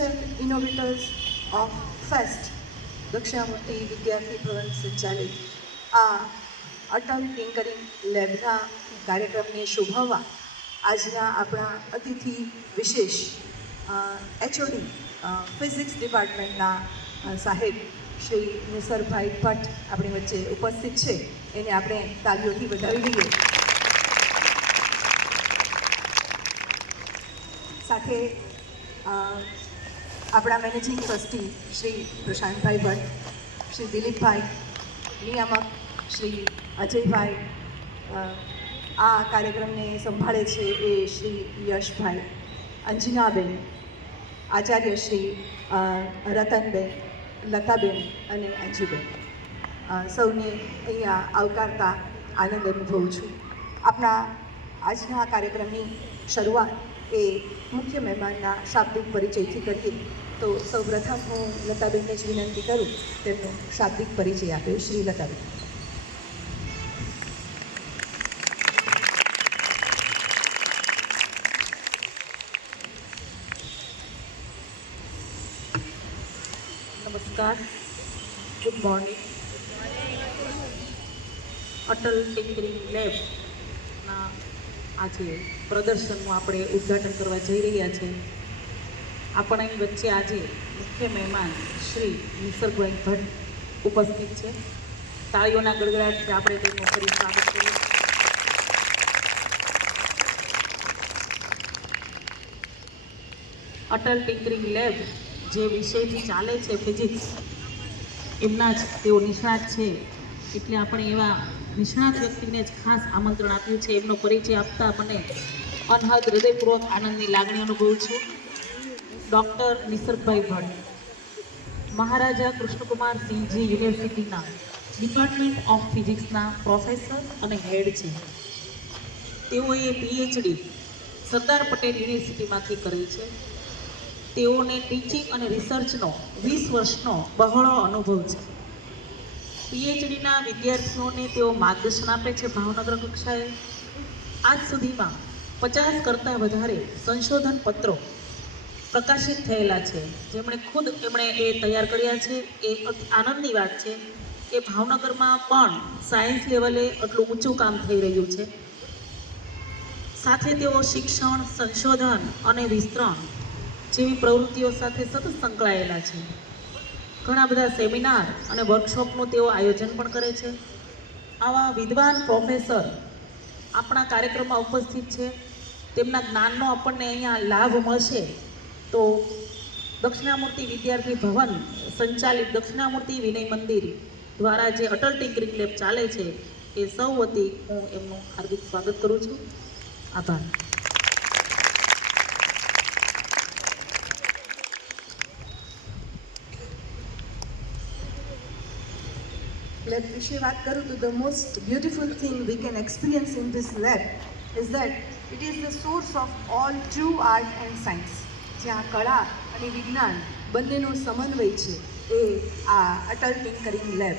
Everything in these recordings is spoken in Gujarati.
future innovators of FEST, Dakshinamurti વિદ્યાર્થી ભવન સંચાલિત આ અટલ ટિંકરિંગ લેબના કાર્યક્રમને શોભાવવા આજના આપણા અતિથિ વિશેષ એચઓડી ફિઝિક્સ ડિપાર્ટમેન્ટના સાહેબ શ્રી નિસરભાઈ ભટ્ટ આપણી વચ્ચે ઉપસ્થિત છે. એને આપણે તાલીઓથી વધાવી લઈએ. સાથે આપણા મેનેજિંગ ટ્રસ્ટી શ્રી પ્રશાંતભાઈ ભટ્ટ, શ્રી દિલીપભાઈ, નિયામક શ્રી અજયભાઈ, આ કાર્યક્રમને સંભાળે છે એ શ્રી યશભાઈ, અંજનાબેન, આચાર્ય શ્રી રતનબેન, લતાબેન અને અંજુબેન, સૌને અહીંયા આવકારતા આનંદ અનુભવું છું. આપણા આજના કાર્યક્રમની શરૂઆત એ મુખ્ય મહેમાનના શાબ્દિક પરિચયથી કરીએ તો સૌપ્રથમ હું લતાબેનને જ વિનંતી કરું તેમનો શાબ્દિક પરિચય આપે. શ્રી લતાબેન. નમસ્કાર, ગુડ મોર્નિંગ. અટલ ટિંકરિંગ લેબના આજે પ્રદર્શનનું આપણે ઉદ્ઘાટન કરવા જઈ રહ્યા છીએ. આપણા વચ્ચે આજે મુખ્ય મહેમાન શ્રી નિસરભાઈ ભટ્ટ ઉપસ્થિત છે. તાળીઓના ગડગડાટથી આપણે તેમનું ફરી સ્વાગત કરીએ. અટલ ટિંકરિંગ લેબ જે વિષયથી ચાલે છે ફિઝિક્સ, એમના જ તેઓ નિષ્ણાત છે. એટલે આપણે એવા નિષ્ણાત વ્યક્તિને જ ખાસ આમંત્રણ આપ્યું છે. એમનો પરિચય આપતા મને અનહદ હૃદયપૂર્વક આનંદની લાગણી અનુભવું છું. ડૉક્ટર નિસરભાઈ ભટ્ટ મહારાજા કૃષ્ણકુમાર સિંહજી યુનિવર્સિટીના ડિપાર્ટમેન્ટ ઓફ ફિઝિક્સના પ્રોફેસર અને હેડ છે. તેઓએ પીએચડી સરદાર પટેલ યુનિવર્સિટીમાંથી કરી છે. તેઓને ટીચિંગ અને રિસર્ચનો 20 વર્ષનો બહોળો અનુભવ છે. પીએચડીના વિદ્યાર્થીઓને તેઓ માર્ગદર્શન આપે છે ભાવનગર કક્ષાએ. આજ સુધીમાં 50 કરતાં વધારે સંશોધન પત્રો પ્રકાશિત થયેલા છે, એમણે એ તૈયાર કર્યા છે. એ આનંદની વાત છે કે ભાવનગરમાં પણ સાયન્સ લેવલે આટલું ઊંચું કામ થઈ રહ્યું છે. સાથે તેઓ શિક્ષણ, સંશોધન અને વિસ્તરણ જેવી પ્રવૃત્તિઓ સાથે સતત સંકળાયેલા છે. ઘણા બધા સેમિનાર અને વર્કશોપનું તેઓ આયોજન પણ કરે છે. આવા વિદ્વાન પ્રોફેસર આપણા કાર્યક્રમમાં ઉપસ્થિત છે. તેમના જ્ઞાનનો આપણને અહીંયા લાભ મળશે તો દક્ષિણામૂર્તિ વિદ્યાર્થી ભવન સંચાલિત દક્ષિણામૂર્તિ વિનય મંદિર દ્વારા જે અટલ ટિંકરિંગ લેબ ચાલે છે એ સૌ વતી હું એમનું હાર્દિક સ્વાગત કરું છું. આભાર. લેબ વિશે વાત કરું તો the most beautiful thing we can experience in this lab is that it is the source of all true art and science. જ્યાં કળા અને વિજ્ઞાન બંનેનો સમન્વય છે એ આ અટલ ટિંકરિંગ લેબ,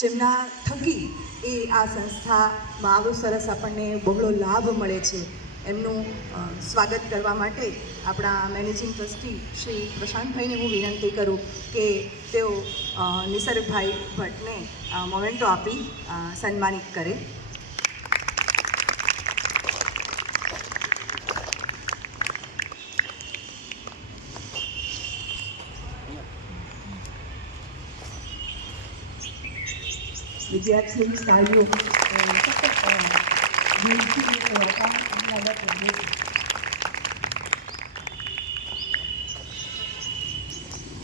જેમના થકી એ આ સંસ્થામાં આવો સરસ આપણને બહોળો લાભ મળે છે. એમનું સ્વાગત કરવા માટે આપણા મેનેજિંગ ટ્રસ્ટી શ્રી પ્રશાંતભાઈને હું વિનંતી કરું કે તેઓ નિસરભાઈ ભટ્ટને મોમેન્ટો આપી સન્માનિત કરે. વિદ્યાર્થીઓની તાળીઓ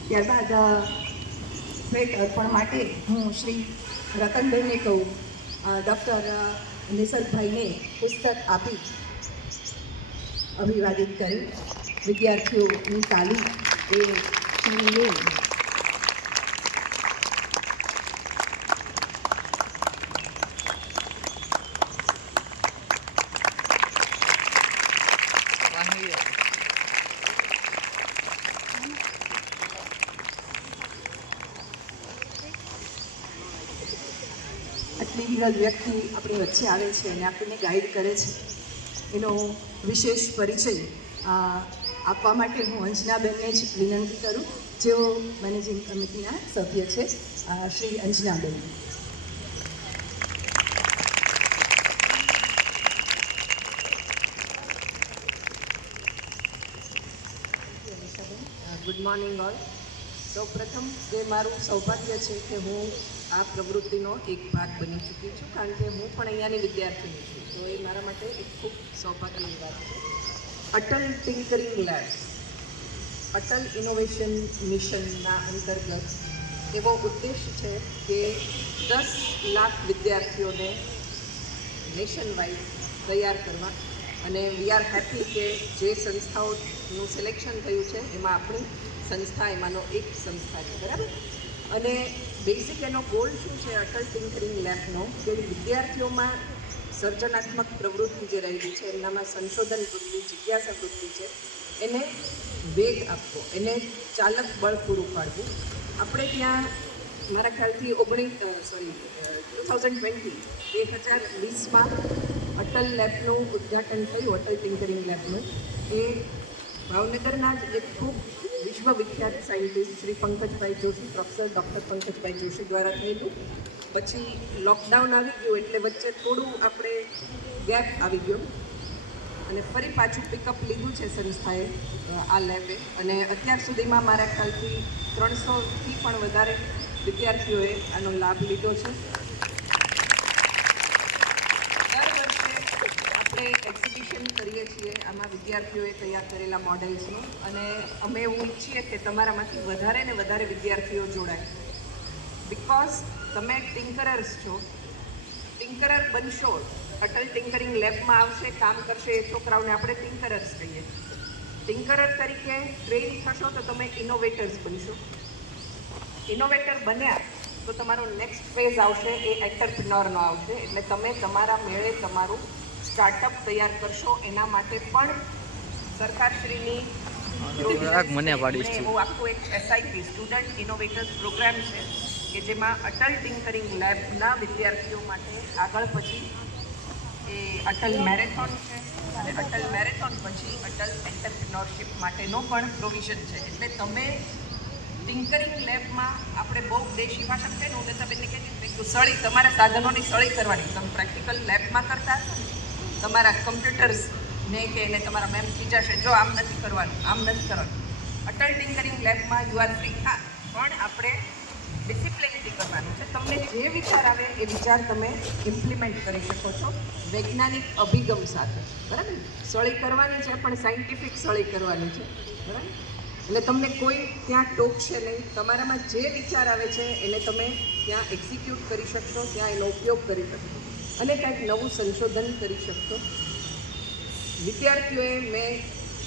ત્યારબાદ ભેટ અર્પણ માટે હું શ્રી રતનબેનને કહું ડૉક્ટર નિસરભાઈને પુસ્તક આપી અભિવાદિત કરી. વિદ્યાર્થીઓની તાલીમ એ શ્રીને આટલી વિરલ વ્યક્તિ આપણી વચ્ચે આવે છે અને આપણને ગાઈડ કરે છે એનો વિશેષ પરિચય આપવા માટે હું અંજનાબેનને જ વિનંતી કરું, જેઓ મેનેજિંગ કમિટીના સભ્ય છે, શ્રી અંજનાબેન. Good morning all. સૌપ્રથમ જે મારું સૌભાગ્ય છે કે હું આ પ્રવૃત્તિનો એક ભાગ બની ચૂકી છું, કારણ કે હું પણ અહીંયાની વિદ્યાર્થીની છું, તો એ મારા માટે એક ખૂબ સૌભાગ્યની વાત છે. Atal tinkering lab, Atal innovation મિશનના અંતર્ગત એવો ઉદ્દેશ છે કે 10 લાખ વિદ્યાર્થીઓને નેશન વાઇડ તૈયાર કરવા, અને વી આર હેપી કે જે સંસ્થાઓનું સિલેક્શન થયું છે એમાં આપણી સંસ્થા એમાંનો એક સંસ્થા છે, બરાબર. અને બેઝિક એનો ગોલ શું છે અટલ ટિંકરિંગ લેબનો, કે વિદ્યાર્થીઓમાં સર્જનાત્મક પ્રવૃત્તિ જે રહેલી છે, એમનામાં સંશોધન વૃત્તિ, જિજ્ઞાસા વૃત્તિ છે, એને વેગ આપવો, એને ચાલક બળ પૂરું પાડવું. આપણે ત્યાં મારા ખ્યાલથી 2020માં અટલ લેબનું ઉદ્ઘાટન થયું, અટલ ટિંકરિંગ લેબનું. એ ભાવનગરના જ એક ખૂબ વિશ્વવિખ્યાત scientist Shri Pankajbhai Joshi, professor doctor Pankajbhai Joshi દ્વારા થયેલું. પછી લોકડાઉન આવી ગયું એટલે વચ્ચે થોડું આપણે ગેપ આવી ગયો, અને ફરી પાછું પિકઅપ લીધું છે સંસ્થાએ, આ લેબે. અને અત્યાર સુધીમાં મારા ખ્યાલથી 300થી પણ વધારે વિદ્યાર્થીઓએ આનો લાભ લીધો છે. દર વર્ષે આપણે એક્ઝિબિશન કરીએ છીએ આમાં વિદ્યાર્થીઓએ તૈયાર કરેલા મોડેલ્સનું, અને અમે એવું ઈચ્છીએ કે તમારામાંથી વધારે ને વધારે વિદ્યાર્થીઓ જોડાય, બિકોઝ તમે ટિંકરર્સ છો. ટિંકરર બનશો, અટલ ટિંકરિંગ લેબમાં આવશે, કામ કરશે, એ છોકરાઓને આપણે ટિંકરર્સ કહીએ. ટિંકરર તરીકે ટ્રેન થશો તો તમે ઇનોવેટર્સ બનશો. ઇનોવેટર બન્યા તો તમારો નેક્સ્ટ ફેઝ આવશે, એ એન્ટરપ્રિનોરનો આવશે. એટલે તમે તમારા મેળે તમારું સ્ટાર્ટઅપ તૈયાર કરશો. એના માટે પણ સરકારશ્રીની એવું આખું એક એસઆઈપી, સ્ટુડન્ટ ઇનોવેટર્સ પ્રોગ્રામ છે, કે જેમાં અટલ ટિંકરિંગ લેબના વિદ્યાર્થીઓ માટે આગળ પછી એ અટલ મેરેથોન છે, અને અટલ મેરેથોન પછી અટલ એન્ટરપ્રિનોરશિપ માટેનો પણ પ્રોવિઝન છે. એટલે તમે ટિંકરિંગ લેબમાં આપણે બહુ દેશી ભાષા છે ને, હું દત્તાબેનને કહેતી હતી કે સળી, તમારા સાધનોની સળી કરવાની. તમે પ્રેક્ટિકલ લેબમાં કરતા હશો ને, તમારા કમ્પ્યુટર્સને કે એને તમારા મેમ ખીજાશે, જો આમ નથી કરવાનું, આમ નથી કરવાનું. અટલ ટિંકરિંગ લેબમાં યુ આર ફ્રી. હા, પણ આપણે ડિસિપ્લિનથી કરવાનું છે. તમને જે વિચાર આવે એ વિચાર તમે ઇમ્પ્લિમેન્ટ કરી શકો છો વૈજ્ઞાનિક અભિગમ સાથે, બરાબર. સળી કરવાની છે પણ સાયન્ટિફિક સળી કરવાની છે, બરાબર. એટલે તમને કોઈ ત્યાં ટોકશે નહીં. તમારામાં જે વિચાર આવે છે એને તમે ત્યાં એક્ઝિક્યુટ કરી શકશો, ત્યાં એનો ઉપયોગ કરી શકશો, અને કંઈક નવું સંશોધન કરી શકશો. વિદ્યાર્થીઓએ મેં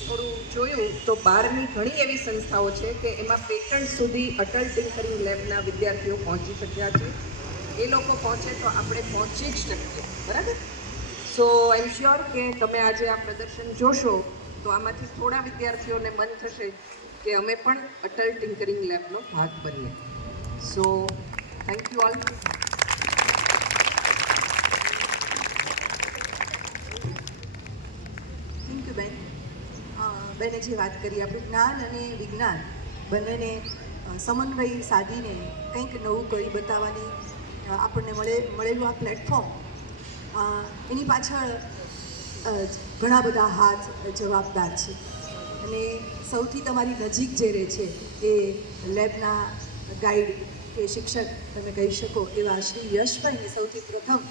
થોડું જોયું તો બહારની ઘણી એવી સંસ્થાઓ છે કે એમાં પેટન્ટ સુધી અટલ ટિંકરિંગ લેબના વિદ્યાર્થીઓ પહોંચી શક્યા છે. એ લોકો પહોંચે તો આપણે પહોંચી જ શકીએ, બરાબર. સો આઈ એમ શ્યોર કે તમે આજે આ પ્રદર્શન જોશો તો આમાંથી થોડા વિદ્યાર્થીઓને મન થશે કે અમે પણ અટલ ટિંકરિંગ લેબનો ભાગ બનીએ. So thank you all. Thank you બેન. બેને જે વાત કરી, આપણે જ્ઞાન અને વિજ્ઞાન બંનેને સમન્વય સાધીને કંઈક નવું કરી બતાવવાની આપણને મળેલું આ પ્લેટફોર્મ, એની પાછળ ઘણા બધા હાથ જવાબદાર છે. અને સૌથી તમારી નજીક જે રહે છે એ લેબના ગાઈડ કે શિક્ષક તમે કહી શકો એવા શ્રી યશભાઈને સૌથી પ્રથમ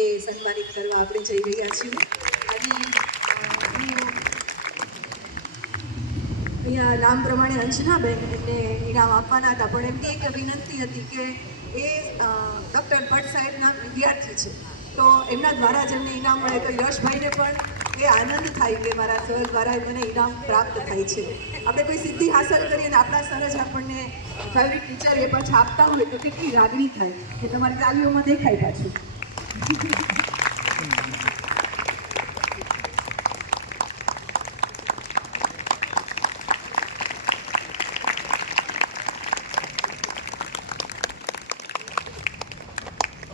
એ સન્માનિત કરવા આપણે જઈ રહ્યા છીએ. આજે અહીંયા નામ પ્રમાણે અંજનાબેન એમને ઇનામ આપવાના હતા, પણ એમની એક વિનંતી હતી કે એ ડૉક્ટર ભટ્ટ સાહેબના વિદ્યાર્થી છે, તો એમના દ્વારા જ એમને ઇનામ મળે તો યશભાઈને પણ એ આનંદ થાય કે મારા સર દ્વારા મને ઇનામ પ્રાપ્ત થાય છે. આપણે કોઈ સિદ્ધિ હાંસલ કરીએ અને આપણા સર જ આપણને ફેવરિટ ટીચર એ પાછા આપતા હોય તો કેટલી લાગણી થાય કે તમારી તાલીઓમાં દેખાય પાછું.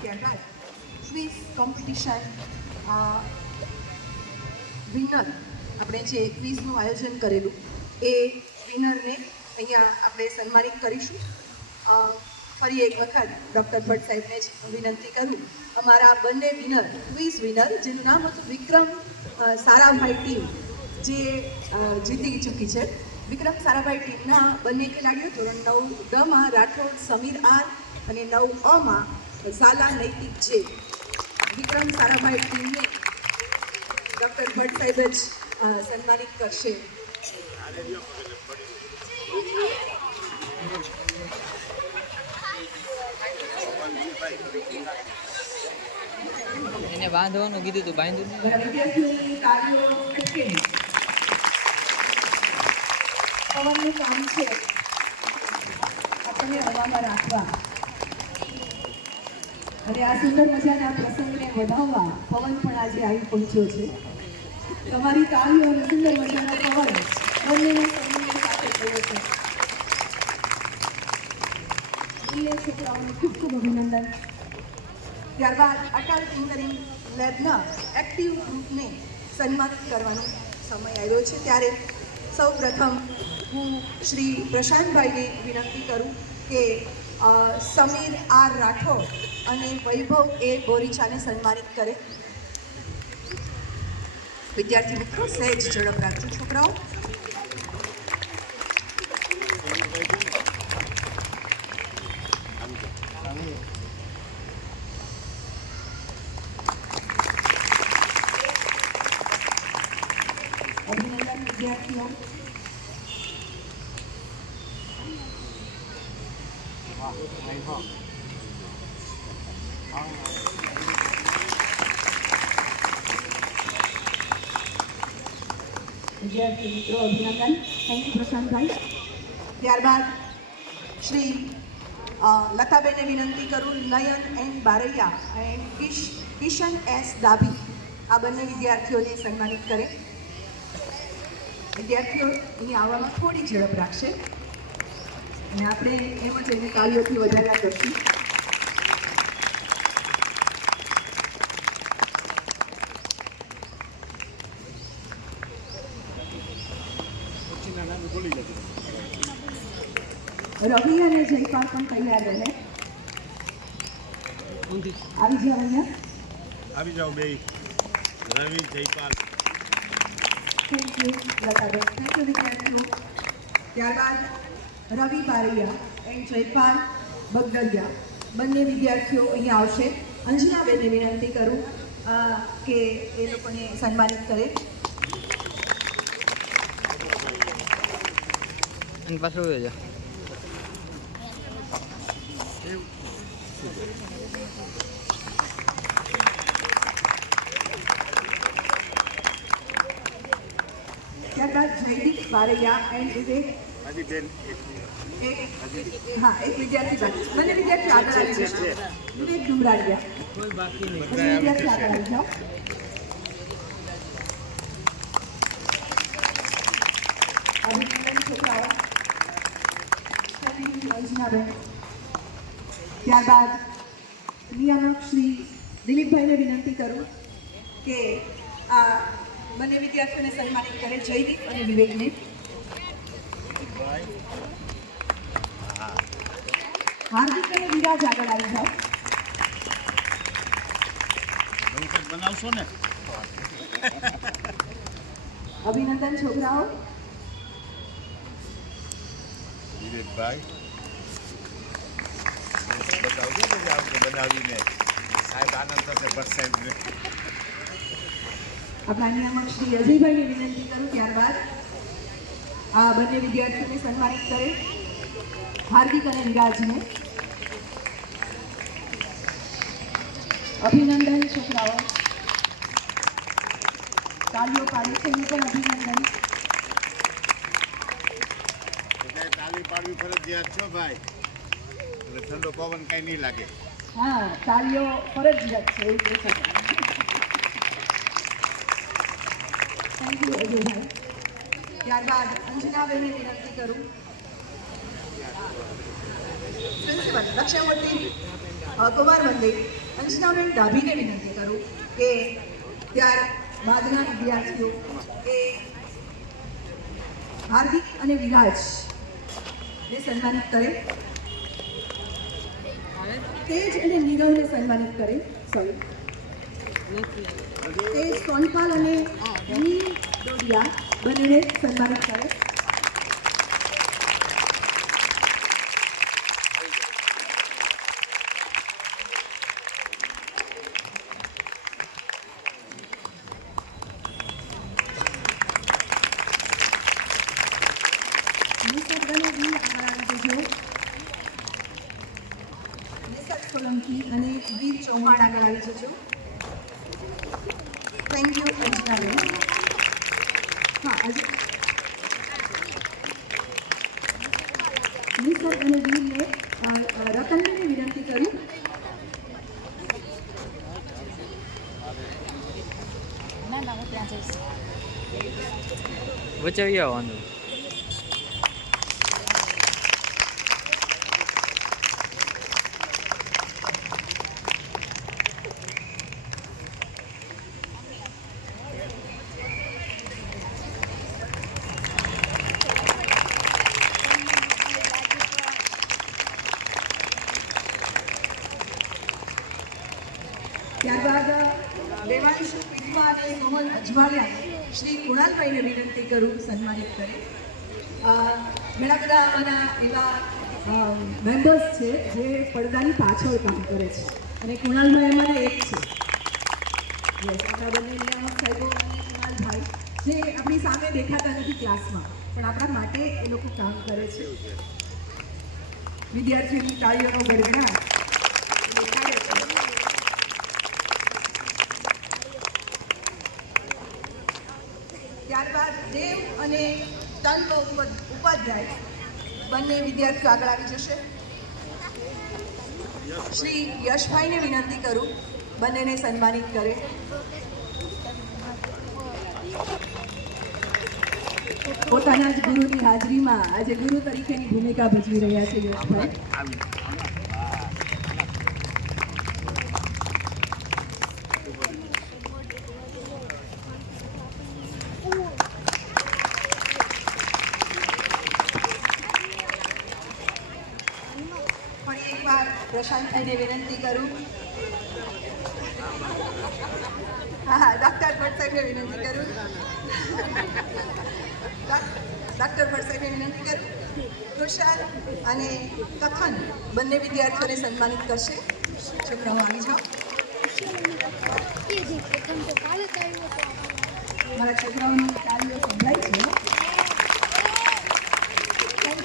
ત્યારબાદ ક્વિઝ કોમ્પિટિશન વિનર, આપણે જે ક્વિઝનું આયોજન કરેલું એ વિનરને અહીંયા આપણે સન્માનિત કરીશું. ફરી એક વખત ડૉક્ટર ભટ્ટ સાહેબને જ વિનંતી કરું, અમારા બંને વિનર, ક્વિઝ વિનર, જેનું નામ હતું વિક્રમ સારાભાઈ ટીમ, જે જીતી ચૂકી છે. વિક્રમ સારાભાઈ ટીમના બંને ખેલાડીઓ ધોરણ 9 માં રાઠોડ સમીર આર અને 9 ઝાલા નૈતિક જે. વિક્રમ સારાભાઈ ટીમને ડૉક્ટર ભટ્ટ સાહેબ જ સન્માનિત કરશે. એને બાંધવાનું કીધું તું બાંધ્યું વિદ્યાર્થીઓની તાળીઓ ખટકે. પવનનું કામ છે આપણને હવામાં રાખવા અને આ સુંદર મજાના પ્રસંગને વધાવવા પવન પણ આજે આવી પહોંચ્યો છે. તમારી તાળીઓ અને સુંદર મજાના પવન બંનેના સમન્વય સાથે થયો છે. બંને છોકરાઓને ખૂબ ખૂબ અભિનંદન. ત્યારબાદ અટલ ટિંકરિંગ લેબના એક્ટિવ ગ્રુપને સન્માનિત કરવાનો સમય આવ્યો છે. ત્યારે સૌ પ્રથમ હું શ્રી પ્રશાંતભાઈને વિનંતી કરું કે સમીર આર રાઠોડ અને વૈભવ એ બોરીચાને સન્માનિત કરે. વિદ્યાર્થી મિત્રો સહેજ ઝડપ રાખજો છોકરાઓ. અભિનંદન વિદ્યાર્થીઓ. વિદ્યાર્થી મિત્રો અભિનંદન. Thank you Prashantbhai. ત્યારબાદ શ્રી લતાબેનને વિનંતી કરું, Nayan N Baraiya and Kishan S Dabhi આ બંને વિદ્યાર્થીઓને સન્માનિત કરે. વિદ્યાર્થીઓ અહીં આવવામાં થોડી ઝડપ રાખશે અને આપણે એમ જ એને તાળીઓથી વધારા કરશું. રવિ અને જયપાલ પણ તૈયાર રહે. આવી જાઓ અહીંયા. આવી જાઓ બે Ravi Jaypal. Thank you Lataben. Thank you વિદ્યાર્થીઓ. ત્યારબાદ રવિ બારૈયા એન્ડ જયપાલ બગદલિયા બંને વિદ્યાર્થીઓ અહીંયા આવશે. અંજનાબેનને વિનંતી કરું કે એ લોકોને સન્માનિત કરે. અને પાછળ વયો જા ત્યારબાદ જયદીપ બારૈયા એન્ડ વિવેક. હજી બેન એક વિદ્યાર્થી બાકી. બંને વિદ્યાર્થીઓ આગળ આવી જશે. વિવેક ડુમરાડિયા. કોઈ બાકી નહીં. બંને વિદ્યાર્થીઓ આગળ આવી જાઓ. અભિનંદન છોકરાઓ. અંજનાબેન. ત્યારબાદ નિયામક શ્રી દિલીપભાઈને વિનંતી કરું કે આ બંને વિદ્યાર્થીઓને સન્માનિત કરે, જયદીપ અને વિવેકને. હાર્દિક અને વિરાજ આગળ આવી જાઓ. બનાવશો ને. અભિનંદન છોકરાઓ. વિવેકભાઈ બતાવજો ને બનાવીને સાહેબ આનંદ થશે ભટ્ટ સાહેબને. આપણા નિયામક શ્રી અજયભાઈને વિનંતી કરું ત્યારબાદ આ બંને વિદ્યાર્થીઓને સન્માનિત કરે, હાર્દિક અને વિરાજને. અભિનંદન છોકરાઓ. તાળીઓ પાડે છે એનું પણ અભિનંદન. તાળી પાડવી ફરજિયાત છો ભાઈ, એટલે ઠંડો પવન કાંઈ નહીં લાગે. હા, તાળીઓ ફરજિયાત છે એવું કહી શકાય. Thank you Ajaybhai. ત્યારબાદ અંજનાબેનને વિનંતી કરું, પ્રિન્સિપલ લક્ષ્યમૂર્તિ કુમાર મંદિર અંજનાબેન ડાભીને વિનંતી કરું કે ત્યાર બાદના વિદ્યાર્થીઓ એ હાર્દિક અને વિરાજ ને સન્માનિત કરે. તેજ અને નીરવને સન્માનિત કરે. સોરી, તેજ સોનપાલ અને મી ડોડિયા બંનેને સન્માનિત કરે. નિસર્ગને વીર આગળ દેજો. નિસર્ગ સોલંકી અને વીર ચૌહાણ આગળ આવી જજો. થેન્ક યુ અંજનાબેન. હા, આજે નિસર્ગ અને વીરને રતનને વિનંતી કરી. વચ્ચે આવી આવો વાંધો. ત્યારબાદ દેવાંશુ પીઠવા અને મોહન અજવાળિયા શ્રી કુણાલભાઈને વિનંતી કરું સન્માનિત કરે. ઘણા બધા અમારા એવા મેમ્બર્સ છે જે પડદાની પાછળ કામ કરે છે અને કુણાલભાઈ અમારે એક છે. આપણા બંને નિયામક સાહેબો અને કુણાલભાઈ જે આપણી સામે દેખાતા નથી ક્લાસમાં, પણ આપણા માટે એ લોકો કામ કરે છે. વિદ્યાર્થીઓની તાળીઓનો ગડગડાટ દેખાડે છે. ત્યારબાદ દેવ અને તન્વ ઉપાધ્યાય બંને વિદ્યાર્થીઓ આગળ આવી જશે. શ્રી યશભાઈને વિનંતી કરું બંનેને સન્માનિત કરે. પોતાના જ ગુરુની હાજરીમાં આજે ગુરુ તરીકેની ભૂમિકા ભજવી રહ્યા છે યશભાઈ. પણ એકવાર પ્રશાંતભાઈને વિનંતી કરું. હા, ડૉક્ટર ભટ્ટ સાહેબને વિનંતી કરું. ડૉક્ટર ભટ્ટ સાહેબને વિનંતી કરું. તુષાર અને કથન બંને વિદ્યાર્થીઓને સન્માનિત કરશે. છોકરાઓ આવી જાઓ. મારા છોકરાઓની તાલીઓ સંભળાય છે. છોકરાઓ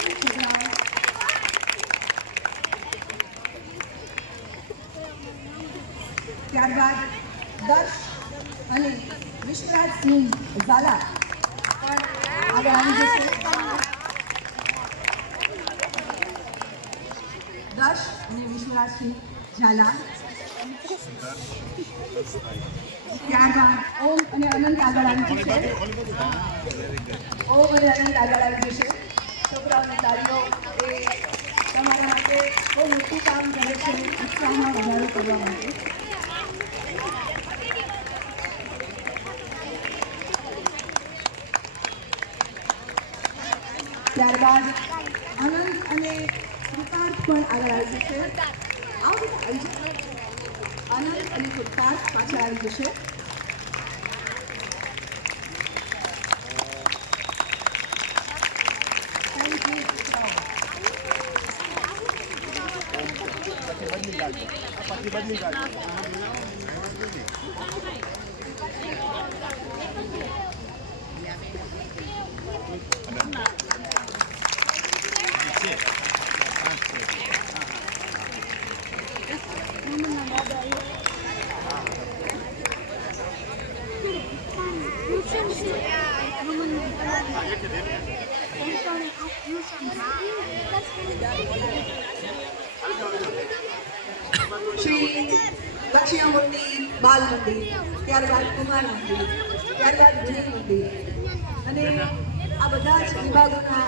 ત્યારબાદ દર્શ અને વિશ્વરાજસિંહ ઝાલા પણ આગળ આવી જશે. દર્શ અને વિશ્વરાજસિંહ ઝાલા. ત્યારબાદ ઓમ અને અનંત આગળ આવી જશે. ઓમ અને અનંત આગળ આવી જશે. છોકરાઓની તાળીઓ એ તમારા માટે બહુ મોટું કામ કરે છે ઉત્સાહમાં વધારો કરવા માટે. ત્યારબાદ આનંદ અને કૃતાર્થ પણ આગળ આવી જશે. આનંદ અને કૃતાર્થ પાછળ આવી જશે. શ્રી દક્ષિણામૂર્તિ બાલ મંદિર, ત્યારબાદ કુમાર મંદિર, ત્યારબાદ ગુરુ મંદિર અને આ બધા જ વિભાગોના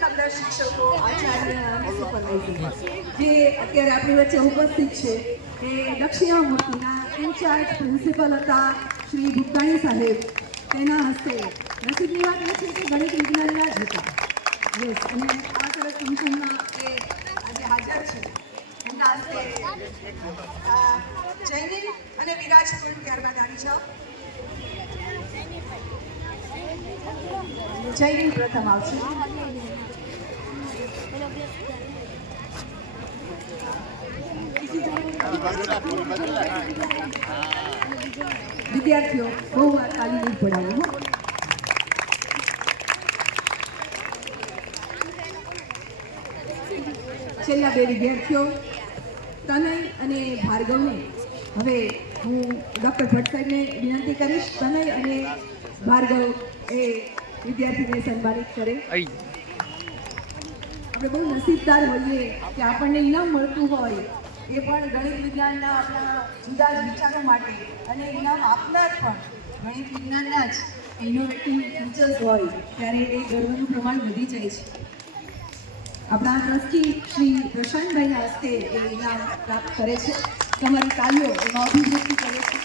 કામદાર શિક્ષકો, આચાર્ય અને સુપરવાઇઝર જે અત્યારે આપણી વચ્ચે ઉપસ્થિત છે એ દક્ષિણામૂર્તિના ઇન્ચાર્જ પ્રિન્સિપલ હતા શ્રી ગુપ્તાણી સાહેબ તેના હસ્તે નસીબની વાત એ છે કે ગણિત વિજ્ઞાનના જ હતા. યસ, અને આ સરસ ફંક્શનમાં એ આજે હાજર છે. એમના હસ્તે જૈનિલ અને વિરાજ પણ ત્યારબાદ આવી જાઓ. જૈનિલ પ્રથમ આવશે. વિદ્યાર્થીઓ બહુ વાર તાલી નહીં પડાવો હો. છેલ્લા બે વિદ્યાર્થીઓ તનય અને ભાર્ગવને હવે હું ડૉક્ટર ભટ્ટ સાહેબને વિનંતી કરીશ તનય અને ભાર્ગવ એ વિદ્યાર્થીને સન્માનિત કરે. આપણે બહુ નસીબદાર હોઈએ કે આપણને ઇનામ મળતું હોય, એ પણ ગણિત વિજ્ઞાનના આપણા જુદા જ વિચારો માટે, અને ઇનામ આપનાર પણ ગણિત વિજ્ઞાનના જ ઇનોવેટિવ ટીચર્સ હોય, ત્યારે એ ગર્વનું પ્રમાણ વધી જાય છે. આપણા ટ્રસ્ટી શ્રી પ્રશાંતભાઈના હસ્તે એ ઇનામ પ્રાપ્ત કરે છે. તમારી તાલીઓ એમાં અભિવ્યક્તિ કરે છે.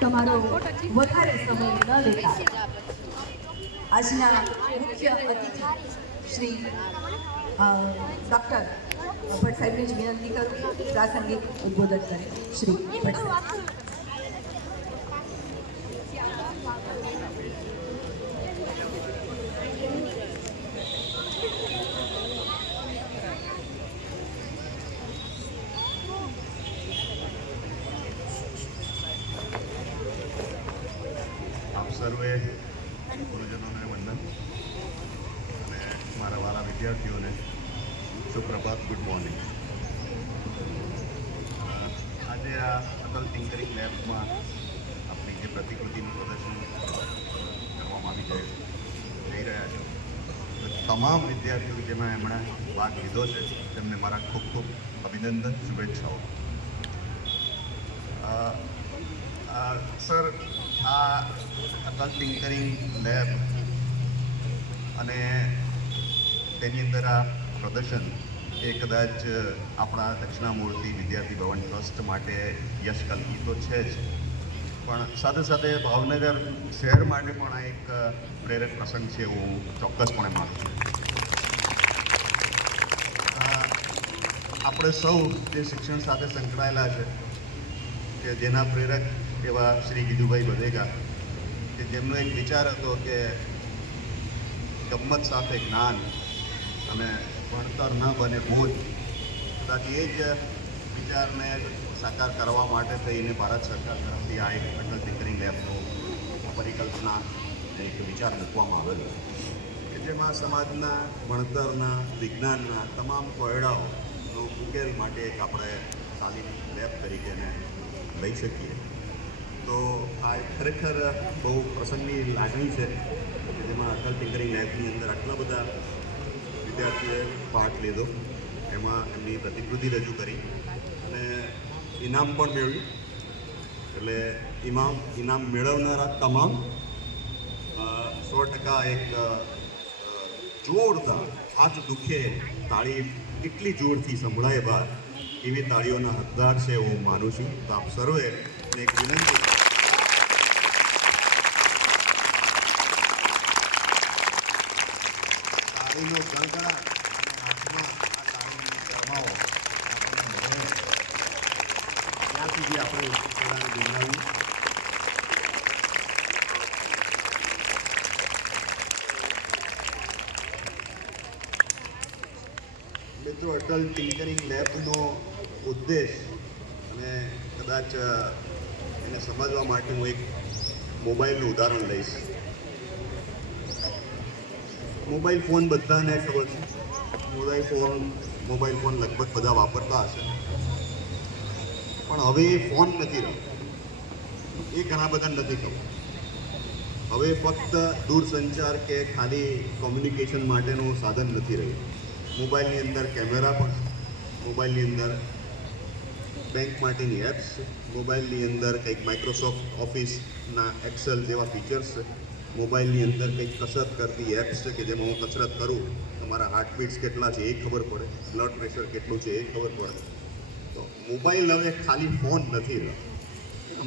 તમારો વધારે સમય ન લેતા આજના મુખ્ય અતિથિ શ્રી ડૉક્ટર ભટ્ટ સાહેબને જ વિનંતી કરું પ્રાસંગિક ઉદ્બોધન કરે. શ્રી ભટ્ટ સાહેબ. સર્વે ગુરુજનોને વંદન અને મારા વાલા વિદ્યાર્થીઓને સુપ્રભાત, ગુડ મોર્નિંગ. આજે આ અટલ ટિંકરિંગ લેબમાં આપણી જે પ્રતિકૃતિનું પ્રદર્શન કરવામાં જઈ રહ્યા છે, તમામ વિદ્યાર્થીઓ જેમાં એમણે ભાગ લીધો છે તેમને મારા ખૂબ ખૂબ અભિનંદન, શુભેચ્છાઓ. સર, આ અટલ ટિંકરિંગ લેબ અને તેની અંદર આ પ્રદર્શન એ કદાચ આપણા દક્ષિણામૂર્તિ વિદ્યાર્થી ભવન ટ્રસ્ટ માટે યશકલ્કી તો છે જ, પણ સાથે સાથે ભાવનગર શહેર માટે પણ આ એક પ્રેરક પ્રસંગ છે એવું હું ચોક્કસપણે માનું છું. આપણે સૌ જે શિક્ષણ સાથે સંકળાયેલા છે કે જેના પ્રેરક એવા શ્રી ગીધુભાઈ બધેગા, કે જેમનો એક વિચાર હતો કે ગમ્મત સાથે જ્ઞાન અને ભણતર ન બને બોજ. કદાચ એ જ વિચારને સાકાર કરવા માટે થઈને ભારત સરકાર તરફથી આ એક અટલ ટિંકરિંગ લેબનું પરિકલ્પના એક વિચાર મૂકવામાં આવેલો કે જેમાં સમાજના ભણતરના વિજ્ઞાનના તમામ કોયડાઓનો ઉકેલ માટે એક આપણે તાલીમ લેબ તરીકે લઈ શકીએ. તો આ ખરેખર બહુ પ્રસંગની લાગણી છે કે જેમાં અટલ ટિંકરિંગ લેબની અંદર આટલા બધા વિદ્યાર્થીઓએ પાઠ લીધો, એમાં એમની પ્રતિકૃતિ રજૂ કરી અને ઇનામ પણ મેળવ્યું. એટલે ઇનામ મેળવનારા તમામ 100% એક જોરદાર હાથ દુખે તાળી એટલી જોરથી સંભળાય બાદ એવી તાળીઓના હકદાર છે હું માનું છું. તો આપ સર્વે એક વિનંતી, તાળીનો ગણગણાટ અને હાથમાં આ તાળીની જમાવો આપણને મળે ત્યાં સુધી આપણે પોતાને બિરદાવીએ. મિત્રો, અટલ ટિંકરિંગ લેબનો ઉદ્દેશ અને કદાચ એને સમજવા માટે હું એક મોબાઈલનું ઉદાહરણ લઈશ. મોબાઈલ ફોન બધાને ખબર છે, મોબાઈલ ફોન લગભગ બધા વાપરતા હશે, પણ હવે એ ફોન નથી રહ્યો, એ ઘણા બધા નથી ખબર. હવે ફક્ત દૂરસંચાર કે ખાલી કોમ્યુનિકેશન માટેનું સાધન નથી રહ્યું. મોબાઈલની અંદર કેમેરા પણ છે, મોબાઈલની અંદર બેંક માટેની એપ્સ છે, મોબાઈલની અંદર કંઈક માઇક્રોસોફ્ટ ઓફિસના એક્સેલ જેવા ફીચર્સ છે, મોબાઈલની અંદર કંઈક કસરત કરતી એપ્સ છે કે જેમાં હું કસરત કરું તમારા હાર્ટબીટ્સ કેટલા છે એ ખબર પડે, બ્લડ પ્રેશર કેટલું છે એ ખબર પડે. તો મોબાઈલ હવે ખાલી ફોન નથી રહ્યો.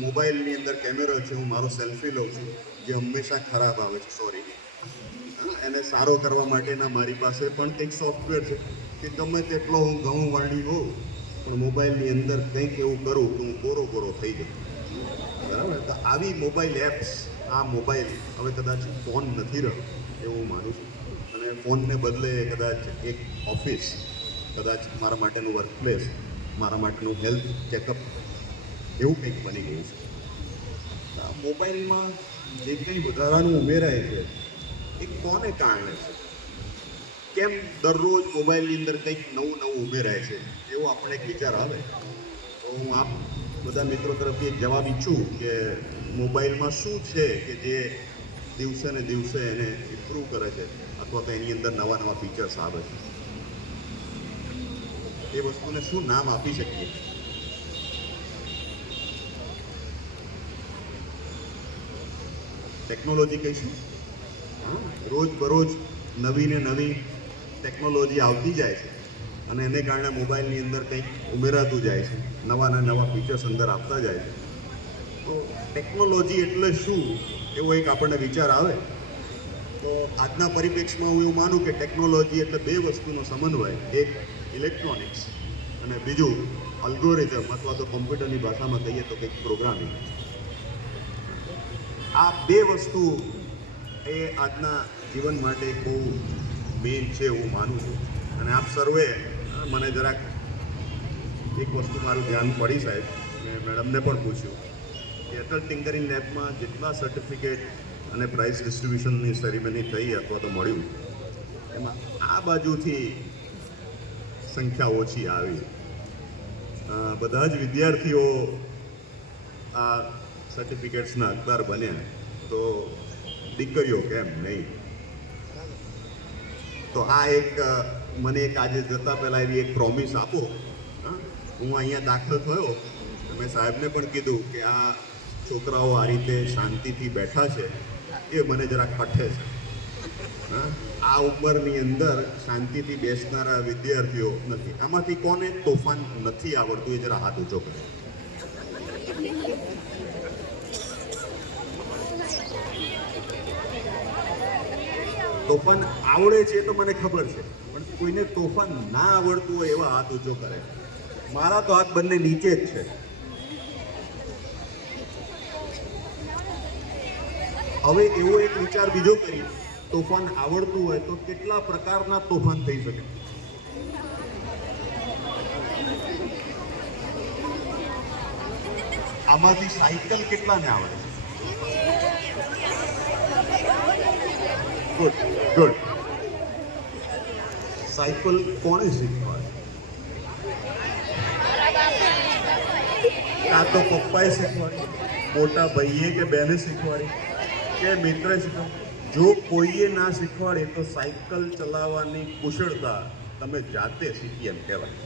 મોબાઈલની અંદર કેમેરો છે, હું મારો સેલ્ફી લઉં છું જે હંમેશા ખરાબ આવે છે, સોરી. એને સારો કરવા માટેના મારી પાસે પણ કંઈક સોફ્ટવેર છે કે ગમે તેટલો હું ઘઉં વાળી હોઉં પણ મોબાઈલની અંદર કંઈક એવું કરું તો હું કોરો થઈ જાઉં. બરાબર? તો આવી મોબાઈલ એપ્સ, આ મોબાઈલ હવે કદાચ ફોન નથી રહ્યો એવું હું માનું છું. અને ફોનને બદલે કદાચ એક ઓફિસ, કદાચ મારા માટેનું વર્કપ્લેસ, મારા માટેનું હેલ્થ ચેકઅપ એવું કંઈક બની ગયું છે. આ મોબાઈલમાં જે કંઈ વધારાનું ઉમેરાય છે એ કોને કારણે છે? કેમ દરરોજ મોબાઈલની અંદર કંઈક નવું ઉમેરાય છે એવો આપણે એક વિચાર આવે. તો હું આપ બધા મિત્રો તરફથી એક જવાબ ઈચ્છું કે મોબાઈલમાં શું છે કે જે દિવસે ને દિવસે એને ઇમ્પ્રૂવ કરે છે અથવા તો એની અંદર નવા ફીચર્સ આવે છે? એ વસ્તુને શું નામ આપી શકીએ? ટેકનોલોજી કહીશું. રોજ બરોજ નવી ને નવી ટેકનોલોજી આવતી જાય છે અને એને કારણે મોબાઈલની અંદર કંઈક ઉમેરાતું જાય છે, નવા ફીચર્સ અંદર આપતા જાય છે. તો ટેકનોલોજી એટલે શું એવો એક આપણને વિચાર આવે. તો આજના પરિપ્રેક્ષમાં હું એવું માનું કે ટેકનોલોજી એટલે બે વસ્તુનો સમન્વય, એક ઇલેક્ટ્રોનિક્સ અને બીજું અલ્ગોરિધમ અથવા તો કોમ્પ્યુટરની ભાષામાં કહીએ તો કંઈક પ્રોગ્રામિંગ. આ બે વસ્તુ એ આજના જીવન માટે બહુ મેઇન છે હું માનું છું. અને આપ સર્વે મને જરાક એક વસ્તુ મારું ધ્યાન પડી સાહેબ, મેં મેડમને પણ પૂછ્યું કે અટલ ટિંકરિંગ લેબમાં જેટલા સર્ટિફિકેટ અને પ્રાઇઝ ડિસ્ટ્રીબ્યુશનની સેરેમની થઈ અથવા તો મળ્યું એમાં આ બાજુથી સંખ્યા ઓછી આવી. બધા જ વિદ્યાર્થીઓ આ સર્ટિફિકેટ્સના હકદાર બન્યા, તો દીકરીઓ કેમ નહીં? તો આ એક મને એક આજે જતાં પહેલાં એવી એક પ્રોમિસ આપો. હું અહીંયા દાખલ થયો, મેં સાહેબને પણ કીધું કે આ છોકરાઓ આ રીતે શાંતિથી બેઠા છે એ મને જરાક પઠે છે. આ ઉંમરની અંદર શાંતિથી બેસનારા વિદ્યાર્થીઓ નથી. આમાંથી કોને તોફાન નથી આવડતું એ જરા હાથ ઊંચો કરે. તોફાન આવડે છે એ તો મને ખબર છે, પણ કોઈને તોફાન ના આવડતું હોય એવા હાથ ઊંચો કરે. મારા તો હાથ બંને નીચે જ છે. હવે એવો એક વિચાર બીજો કરીએ, તોફાન આવડતું હોય તો કેટલા પ્રકારના તોફાન થઈ શકે? આમાંથી સાયકલ કેટલાને આવડે? ગુડ. સાયકલ કોણે શીખવાડે? કાં તો પપ્પાએ શીખવાડી, મોટા ભાઈએ કે બહેને શીખવાડી કે મિત્રે શીખવાડી. જો કોઈએ ના શીખવાડે તો સાયકલ ચલાવવાની કુશળતા તમે જાતે શીખી એમ કહેવાય.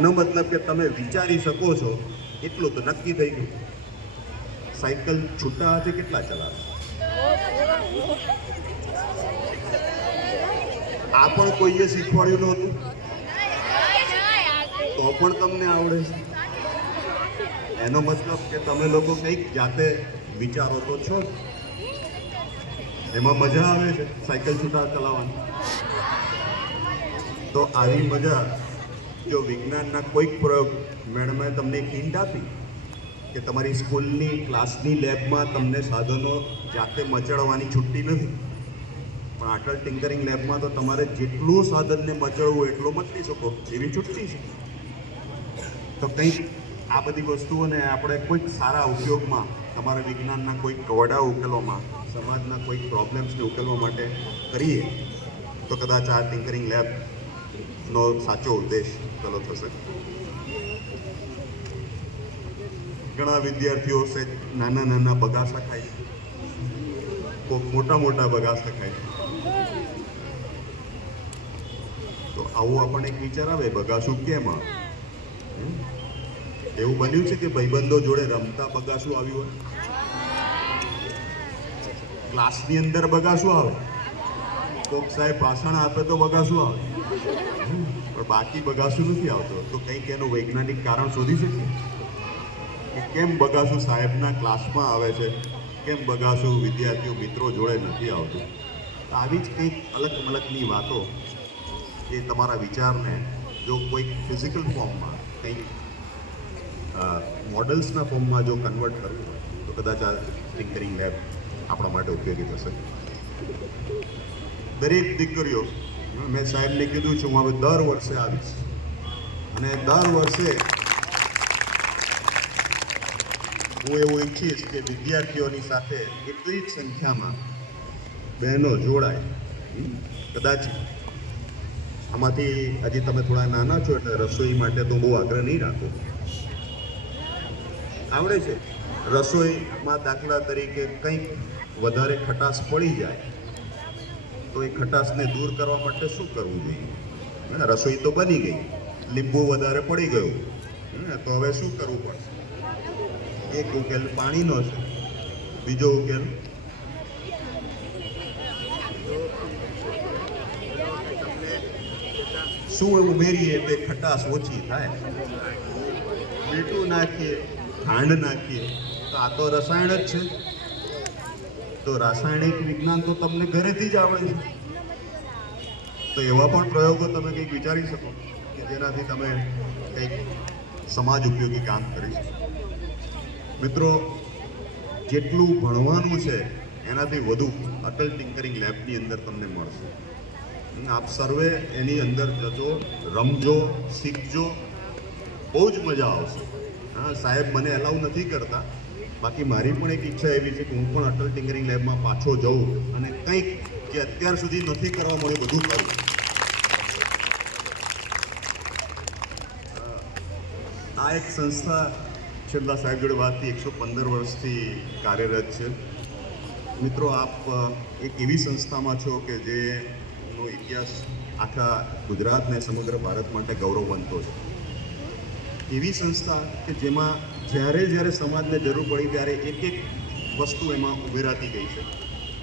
એનો મતલબ કે તમે વિચારી શકો છો એટલું તો નક્કી થઈ ગયું. સાયકલ છૂટા હાથે કેટલા ચલાવે? આ પણ કોઈએ શીખવાડ્યું નહોતું તો પણ તમને આવડે છે. એનો મતલબ કે તમે લોકો કંઈક જાતે વિચારો તો છો. એમાં મજા આવે છે સાયકલ છૂટા ચલાવવાની. તો આવી મજા જો વિજ્ઞાનના કોઈક પ્રયોગ, મેડમે તમને એક હિન્ટ આપી કે તમારી સ્કૂલની ક્લાસની લેબમાં તમને સાધનો જાતે મચડવાની છુટ્ટી નથી, પણ અટલ ટિંકરિંગ લેબમાં તો તમારે જેટલું સાધનને મચડવું એટલું મચડી શકો એવી છુટ્ટી છે. તો કંઈક આ બધી વસ્તુઓને આપણે કોઈક સારા ઉપયોગમાં, તમારા વિજ્ઞાનના કોઈક કવડા ઉકેલોમાં, સમાજના કોઈક પ્રોબ્લેમ્સને ઉકેલવા માટે કરીએ તો કદાચ આ ટિંકરિંગ લેબનો સાચો ઉદ્દેશ પેલો થશે. ઘણા વિદ્યાર્થીઓ છે નાના બગાસા ખાય છે, કોઈક મોટા બગાસા ખાય છે. તો આવું આપણને એક વિચાર આવે, બગાસું કેમ આવે? એવું બન્યું છે કે ભાઈબંધો જોડે રમતા બગાસું આવ્યું હોય? ક્લાસની અંદર બગાસું આવે, કોક સાહેબ ભાષણ આપે તો બગાસું આવે, પણ બાકી બગાસું નથી આવતો. તો કંઈક એનું વૈજ્ઞાનિક કારણ શોધી શકીએ કે કેમ બગાસું સાહેબના ક્લાસમાં આવે છે, કેમ બગાસું વિદ્યાર્થીઓ મિત્રો જોડે નથી આવતું. તો આવી જ કંઈક અલગ મલકની વાતો એ તમારા વિચારને જો કોઈક ફિઝિકલ ફોર્મમાં કંઈક મોડલ્સના ફોર્મમાં જો કન્વર્ટ કરવું હોય તો કદાચ આ ટિંકરિંગ લેબ આપણા માટે ઉપયોગી થશે. દરેક દીકરીઓ, મેં સાહેબને કીધું છે, હું હવે દર વર્ષે આવીશ અને દર વર્ષે હું એવું ઈચ્છીશ કે વિદ્યાર્થીઓની સાથે એટલી જ સંખ્યામાં બહેનો જોડાય. કદાચ આમાંથી હજી તમે થોડા નાના છો એટલે રસોઈ માટે તો બહુ આગ્રહ નહીં રાખો. આવડે છે રસોઈમાં દાખલા તરીકે કંઈક વધારે ખટાશ પડી જાય તો એ ખટાશને દૂર કરવા માટે શું કરવું જોઈએ? રસોઈ તો બની ગઈ, લીંબુ વધારે પડી ગયું, તો હવે શું કરવું પડશે? એક ઉકેલ પાણીનો છે, બીજો ઉકેલ શું ઉમેરીએ તે ખટાશ ઓછી થાય. મીઠું નાખીએ, ખાંડ નાખીએ, તો આ તો રસાયણ જ છે. તો રાસાયણિક વિજ્ઞાન તો તમને ઘરેથી જ આવડે છે. તો એવા પણ પ્રયોગો તમે કંઈક વિચારી શકો કે જેનાથી તમે કંઈક સમાજ ઉપયોગી કામ કરી શકો. મિત્રો, જેટલું ભણવાનું છે એનાથી વધુ અટલ ટિંકરિંગ લેબની અંદર તમને મળશે. આપ સર્વે એની અંદર જજો, રમજો, શીખજો, બહુ જ મજા આવશે. હા, સાહેબ મને એલાઉ નથી કરતા, બાકી મારી પણ એક ઈચ્છા એવી છે કે હું પણ અટલ ટિંકરિંગ લેબમાં પાછો જઉં અને કંઈક જે અત્યાર સુધી નથી કરવા મળ્યું બધું કરું. આ એક સંસ્થા છેલ્લા સાહેબ જોડે વાતથી 115 વર્ષથી કાર્યરત છે. મિત્રો, આપ એક એવી સંસ્થામાં છો કે જેનો ઇતિહાસ આખા ગુજરાત ને સમગ્ર ભારત માટે ગૌરવવંતો છે. એવી સંસ્થા કે જેમાં જ્યારે સમાજને જરૂર પડી ત્યારે એક એક વસ્તુ એમાં ઉભેરાતી ગઈ છે.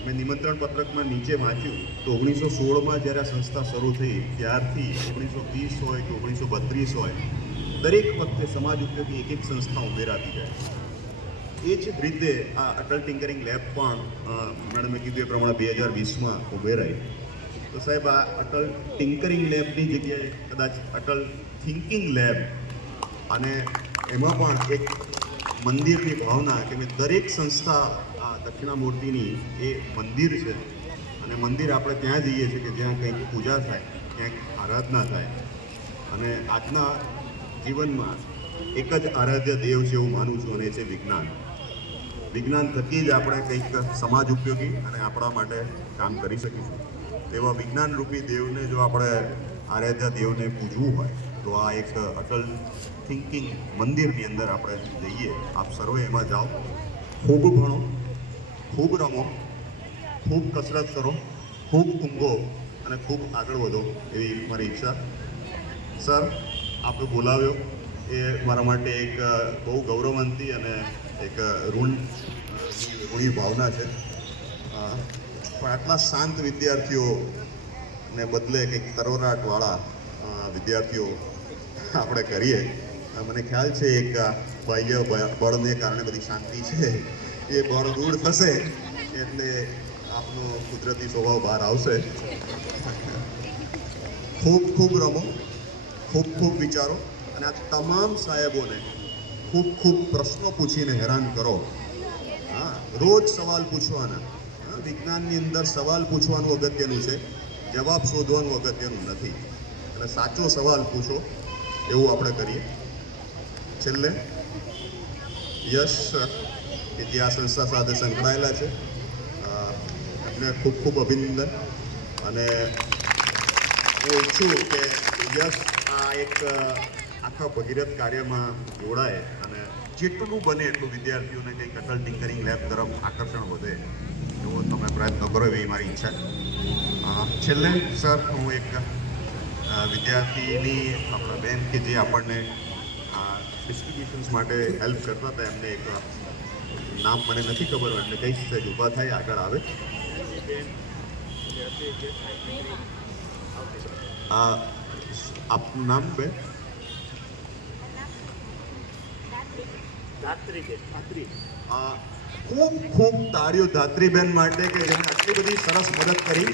મેં નિમંત્રણ પત્રકમાં નીચે વાંચ્યું તો 1916માં જ્યારે આ સંસ્થા શરૂ થઈ ત્યારથી 1920 હોય કે 1932 હોય, દરેક વખતે સમાજ ઉપયોગી એક સંસ્થા ઉભેરાતી જાય. એ જ રીતે આ અટલ ટિંકરિંગ લેબ પણ મેડમે કીધું એ પ્રમાણે 2020માં ઉભેરાઈ. તો સાહેબ, આ અટલ ટિંકરિંગ લેબની જગ્યાએ કદાચ અટલ થિંકિંગ લેબ, અને એમાં પણ એક મંદિરની ભાવના કે દરેક સંસ્થા આ દક્ષિણામૂર્તિની એ મંદિર છે. અને મંદિર આપણે ત્યાં જઈએ છીએ કે જ્યાં કંઈક પૂજા થાય, ક્યાંક આરાધના થાય. અને આજના જીવનમાં એક જ આરાધ્ય દેવ છે એવું માનું છું, અને એ છે વિજ્ઞાન. વિજ્ઞાન થકી જ આપણે કંઈક સમાજ ઉપયોગી અને આપણા માટે કામ કરી શકીશું. એવા વિજ્ઞાન રૂપી દેવને જો આપણે આરાધ્ય દેવને પૂજવું હોય તો આ એક અટલ થિંકિંગ મંદિરની અંદર આપણે જઈએ. આપ સર્વે એમાં જાઓ, ખૂબ ભણો, ખૂબ રમો, ખૂબ કસરત કરો, ખૂબ ઊંઘો અને ખૂબ આગળ વધો, એવી મારી ઈચ્છા. સર, આપે બોલાવ્યો એ મારા માટે એક બહુ ગૌરવવંતી અને એક ઋણી ભાવના છે. પણ આટલા શાંત વિદ્યાર્થીઓને બદલે કંઈક તરવરાટવાળા વિદ્યાર્થીઓ આપણે કરીએ. મને ખ્યાલ છે એક બાહ્ય બળને કારણે બધી શાંતિ છે એ બળ દૂર થશે એટલે આપનો કુદરતી સ્વભાવ બહાર આવશે. ખૂબ ખૂબ રમો, ખૂબ ખૂબ વિચારો, અને આ તમામ સાહેબોને ખૂબ ખૂબ પ્રશ્નો પૂછીને હેરાન કરો. હા, રોજ સવાલ પૂછવાના. વિજ્ઞાનની અંદર સવાલ પૂછવાનું અગત્યનું છે, જવાબ શોધવાનું અગત્યનું નથી. એટલે સાચો સવાલ પૂછો એવું આપણે કરીએ. છેલ્લે યશ કે જે આ સંસ્થા સાથે સંકળાયેલા છે એમને ખૂબ ખૂબ અભિનંદન. અને હું ઈચ્છું કે યશ આ એક આખા ભગીરથ કાર્યમાં જોડાય અને જેટલું બને એટલું વિદ્યાર્થીઓને કંઈક અટલ ટિંકરિંગ લેબ તરફ આકર્ષણ વધે એવો તમે પ્રયત્ન કરો, એવી મારી ઈચ્છા. છેલ્લે સર, હું એક વિદ્યાર્થીની આપણા બેન કે જે આપણને ડિસ્ટ્રીબ્યુશન્સ માટે હેલ્પ કરતા હતા એમને એક નામ મને નથી ખબર એટલે કઈ સહેજ ઊભા થાય આગળ આવે. આપનું નામ બેન? ખૂબ ખૂબ તાળીઓ ધાત્રીબેન માટે કે જેને આટલી બધી સરસ મદદ કરી.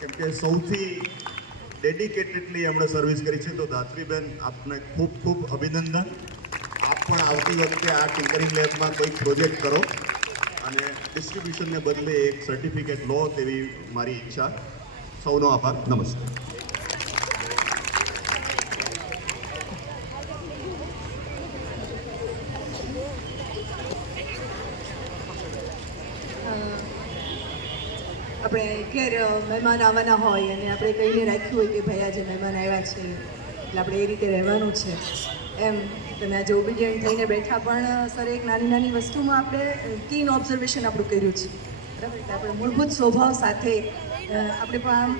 કેમ કે સૌથી ડેડિકેટેડલી એમણે સર્વિસ કરી છે. તો ધાત્રીબેન આપને ખૂબ ખૂબ અભિનંદન. આપ પણ આવતી વખતે આ ટિંકરિંગ લેબમાં કોઈ પ્રોજેક્ટ કરો અને ડિસ્ટ્રીબ્યુશનને બદલે એક સર્ટિફિકેટ લો તેવી મારી ઈચ્છા. સૌનો આભાર. નમસ્તે. આપણે ઘેર મહેમાન આવવાના હોય અને આપણે કહીને રાખ્યું હોય કે ભાઈ આજે મહેમાન આવ્યા છે એટલે આપણે એ રીતે રહેવાનું છે એમ તમે આજે ઓબિડિયન્ટ થઈને બેઠા પણ સર એક નાની નાની વસ્તુમાં આપણે કીન ઓબ્ઝર્વેશન આપણું કર્યું છે બરાબર. એટલે આપણે મૂળભૂત સ્વભાવ સાથે આપણે પણ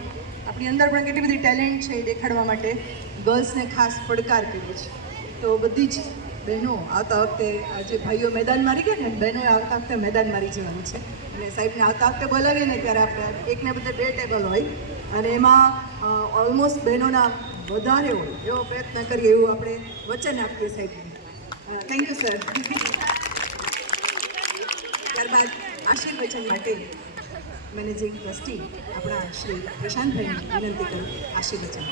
આપણી અંદર પણ કેટલી બધી ટેલેન્ટ છે એ દેખાડવા માટે ગર્લ્સને ખાસ પડકાર કર્યો છે. તો બધી જ બહેનો આવતા વખતે જે ભાઈઓ મેદાન મારી ગયા ને બહેનોએ આવતા વખતે મેદાન મારી જવાનું છે. અને સાહેબને આવતા વખતે બોલાવીએ ને ત્યારે આપણે એકને બદલે 2 ટેબલ હોય અને એમાં ઓલમોસ્ટ બહેનોના વધારે હોય એવો પ્રયત્ન કરીએ એવું આપણે વચન આપીએ સાહેબને. Thank you sir. ત્યારબાદ આશીર્વચન માટે મેનેજિંગ ટ્રસ્ટી આપણા શ્રી પ્રશાંતભાઈને વિનંતી કરું આશીર્વચન.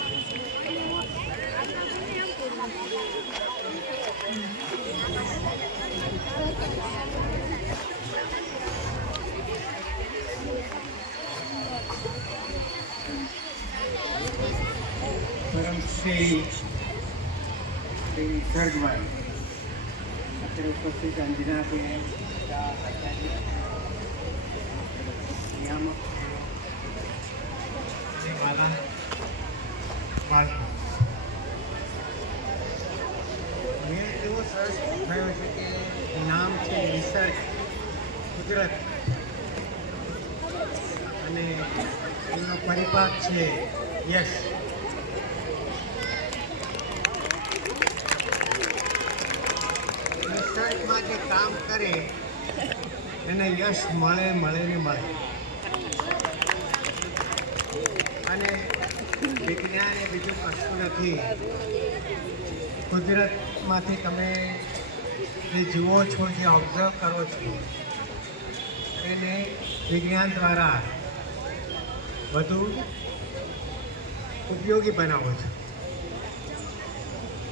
પરમ શ્રી સર્ગભાઈ અત્યારે ઉપસ્થિત અંજનાબેન આચાર્ય નિયામક વાલા બાળકો મેં એવો સરસ થયો છે કે નામ છે નિસર્ગ કુદરત અને એનો પરિપાક છે યશ. નિસર્ગમાં જે કામ કરે એને યશ મળે ને મળે. અને વિજ્ઞાન એ બીજું કશું નથી. કુદરતમાંથી તમે જે જુઓ છો, જે ઓબ્ઝર્વ કરો છો એને વિજ્ઞાન દ્વારા વધુ ઉપયોગી બનાવો છો.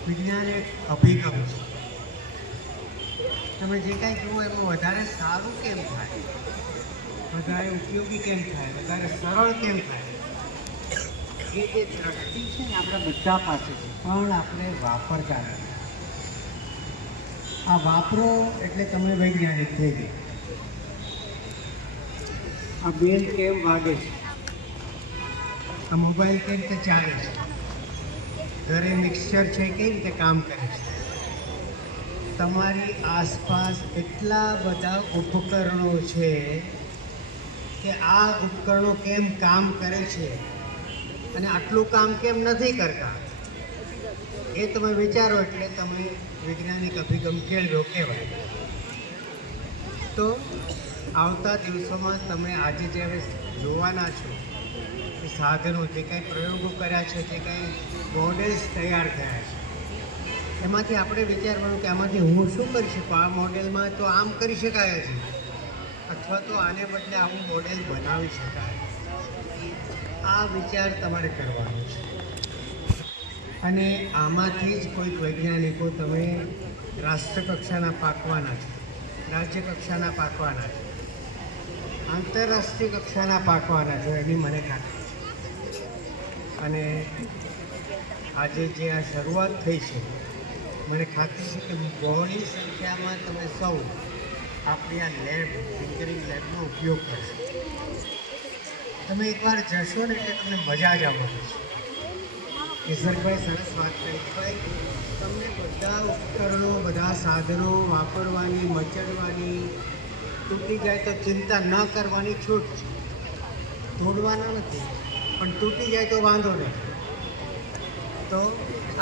વિજ્ઞાન એક અભિગમ છે. તમે જે કાંઈ જુઓ એમાં વધારે સારું કેમ થાય, વધારે ઉપયોગી કેમ થાય, વધારે સરળ કેમ થાય, એ જે દ્રષ્ટિ છે ને આપણા બધા પાસે છે પણ આપણે વાપરતા નથી. આ વાપરો એટલે તમે વૈજ્ઞાનિક થઈ ગઈ. આ બેલ કેમ વાગે છે, આ મોબાઈલ કેવી રીતે ચાલે છે, ઘરે મિક્સર છે કેવી રીતે કામ કરે છે. તમારી આસપાસ એટલા બધા ઉપકરણો છે કે આ ઉપકરણો કેમ કામ કરે છે અને આટલું કામ કેમ નથી કરતા એ તમે વિચારો એટલે તમે વૈજ્ઞાનિક અભિગમ કેળવ્યો કહેવાય. તો આવતા દિવસોમાં તમે આજે જ્યારે જોવાના છો એ સાધનો, જે કાંઈ પ્રયોગો કર્યા છે, જે કાંઈ મોડેલ્સ તૈયાર થયા છે, એમાંથી આપણે વિચારવાનું કે આમાંથી હું શું કરી શકું. આ મોડેલમાં તો આમ કરી શકાય છે અથવા તો આને બદલે આવું મોડેલ બનાવી શકાય. આ વિચાર તમારે કરવાનો છે અને આમાંથી જ કોઈક વૈજ્ઞાનિકો તમે રાષ્ટ્રકક્ષાના પાકવાના છે, રાજ્ય કક્ષાના પાકવાના છે, આંતરરાષ્ટ્રીય કક્ષાના પાકવાના છે એની મને ખાતરી છે. અને આજે જે આ શરૂઆત થઈ છે મને ખાતરી છે કે બહોળી સંખ્યામાં તમે સૌ આપણી આ લેબ, ટિંકરિંગ લેબનો ઉપયોગ કરશો. તમે એકવાર જશો ને એટલે તમને મજા જ આવવાની છે. કેસરભાઈ સરસ વાત કરી. ભાઈ તમને બધા ઉપકરણો, બધા સાધનો વાપરવાની, મચડવાની, તૂટી જાય તો ચિંતા ન કરવાની છૂટ છે. તોડવાના નથી પણ તૂટી જાય તો વાંધો નહીં. તો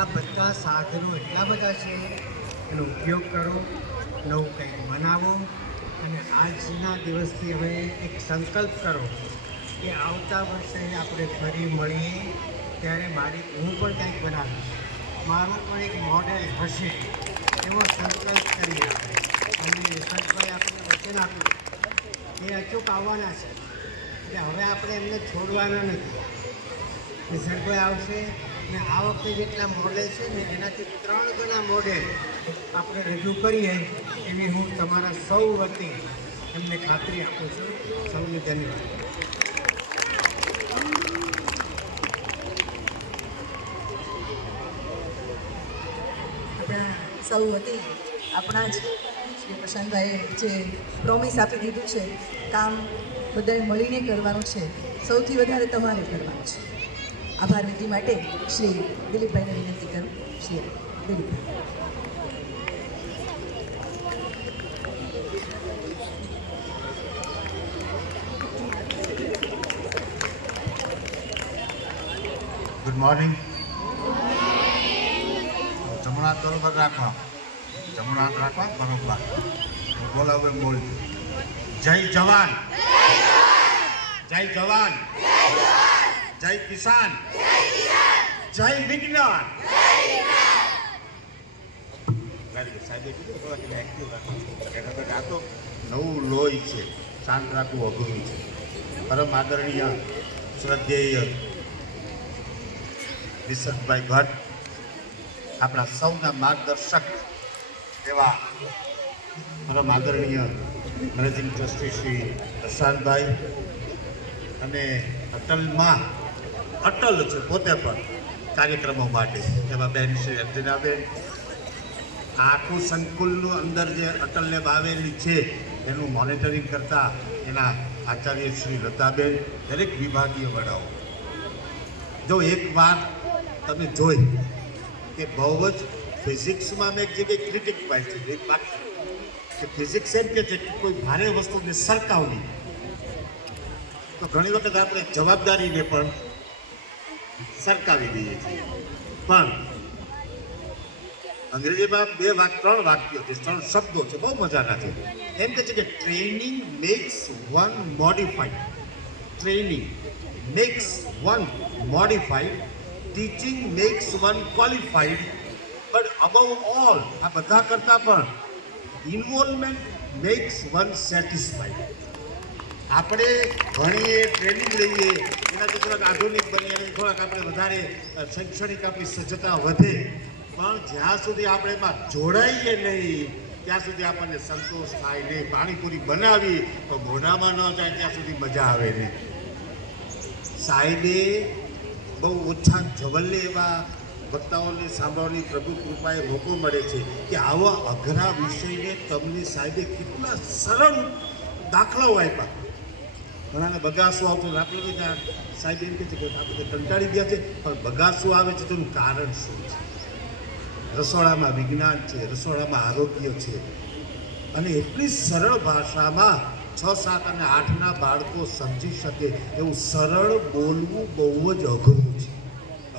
આ બધા સાધનો એટલા બધા છે, એનો ઉપયોગ કરો, નવું કંઈક બનાવો અને આજના દિવસથી હવે એક સંકલ્પ કરો કે આવતા વર્ષે આપણે ફરી મળીએ ત્યારે હું પણ કંઈક બનાવીશ, મારું પણ એક મોડેલ હશે એવો સંકલ્પ કરીએ અને નિસર્ગભાઈ આપણે વચન આપ્યું એ અચૂક આવવાના છે, એટલે હવે આપણે એમને છોડવાના નથી. નિસર્ગભાઈ આવશે ને આ વખતે જેટલા મોડેલ છે ને એનાથી 3 ગણા મોડેલ આપણે રજૂ કરીએ એવી હું તમારા સૌ વતી એમને ખાતરી આપું છું. સૌને ધન્યવાદ. આપણા સૌ વતી આપણા જ શ્રી પ્રશાંતભાઈએ જે પ્રોમિસ આપી દીધું છે, કામ બધાએ મળીને કરવાનું છે, સૌથી વધારે તમારે કરવાનું છે. આભાર વિધિ માટે શ્રી દિલીપભાઈને વિનંતી કરું. શ્રી દિલીપભાઈ. Good morning. જમણો હાથ બરોબર રાખવા, જમણો હાથ રાખવા બરોબર. બોલાવું એમ બોલજો. જય જવાન, જય જવાન, જય કિસાન, જય વિજ્ઞાન. સાહેબે કીધું થોડા એક્ટિવ રાખો. આ તો નવું લોહી છે, શાંત રાખવું અઘરું છે. પરમ આદરણીય શ્રદ્ધેય નિસર્ગભાઈ ભટ્ટ, આપણા સૌના માર્ગદર્શક એવા પરમ આદરણીય મેનેજિંગ ટ્રસ્ટી શ્રી પ્રશાંતભાઈ અને અટલમાં અટલ છે પોતે પણ કાર્યક્રમો માટે એવા બેન શ્રી અંજનાબેન. આખું સંકુલનું અંદર જે અટલ લેબ આવેલી છે એનું મોનિટરિંગ કરતા એના આચાર્ય શ્રી લતાબેન, દરેક વિભાગીય વડાઓ. જો એક વાત તમે જોઈ કે બહુ જ ફિઝિક્સમાં મેં એક જગ્યાએ ક્રિટિક પાઈ છે, એક વાત કે ફિઝિક્સ એમ કે છે કે કોઈ ભારે વસ્તુને સરકાવવી, તો ઘણી વખત આપણે જવાબદારીને પણ સરકાવી દઈએ છીએ. પણ અંગ્રેજીમાં 3 વાક્યો છે, 3 શબ્દો છે, બહુ મજાના છે. એમ કહે છે કે training makes one modified, training makes one modified, teaching makes one qualified, but above all આ બધા કરતાં પણ ઇન્વોલ્વમેન્ટ મેક્સ વન સેટિસ્ફાઈડ. આપણે ભણીએ, ટ્રેનિંગ લઈએ, એનાથી થોડાક આધુનિક બનીએ અને થોડાક આપણે વધારે શૈક્ષણિક આપણી સજ્જતા વધે, પણ જ્યાં સુધી આપણે એમાં જોડાઈએ નહીં ત્યાં સુધી આપણને સંતોષ થાય નહીં. પાણીપુરી બનાવી તો મોઢામાં ન જાય ત્યાં સુધી મજા આવે નહીં. સાહેબે બહુ ઓછા જવલ્લે એવા વક્તાઓને સાંભળવાની પ્રભુ કૃપાએ મોકો મળે છે કે આવા અઘરા વિષયને તમને સાહેબે કેટલા સરળ દાખલાઓ આપ્યા. ઘણાને બગાસું આવતું, આપણે બધા સાહેબ એમ કહે છે કે આપણે કંટાળી ગયા છે, પણ બગાસું આવે છે તેનું કારણ શું છે? રસોડામાં વિજ્ઞાન છે, રસોડામાં આરોગ્ય છે, અને એટલી સરળ ભાષામાં 6, 7 અને 8ના બાળકો સમજી શકે એવું સરળ બોલવું બહુ જ અઘરું છે.